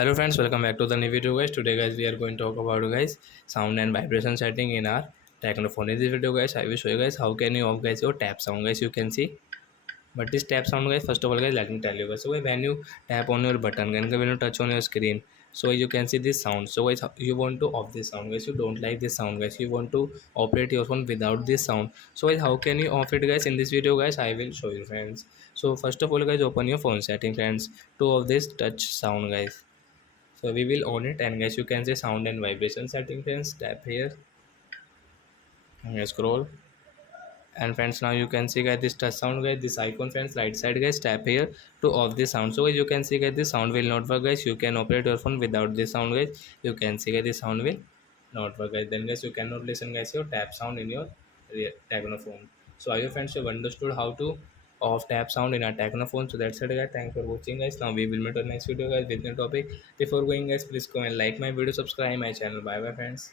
Hello friends, welcome back to the new video guys. Today guys we are going to talk about guys sound and vibration setting in our technophone. In this video guys I will show you guys how can you off guys your tap sound guys. You can see but this tap sound guys, first of all guys, let me tell you guys. So guys, when you tap on your button and when you touch on your screen, so you can see this sound. So guys, you want to off this sound guys, you don't like this sound guys, you want to operate your phone without this sound. So guys, how can you off it guys? In this video guys I will show you friends. So first of all guys, open your phone setting friends to off this touch sound guys. So we will on it, and guys you can say sound and vibration setting friends. Tap here and scroll, and friends now you can see guys this touch sound guys, this icon friends right side guys. Tap here to off the sound. So guys you can see guys this sound will not work guys, you can operate your phone without this sound guys. You can see guys this sound will not work guys, then guys you cannot listen guys your tap sound in your technophone. So are you friends, you have understood how to off tap sound in a technophone? So that's it guys, thanks for watching guys. Now we will meet on next video guys with new topic. Before going guys, please go and like my video, subscribe my channel. Bye bye friends.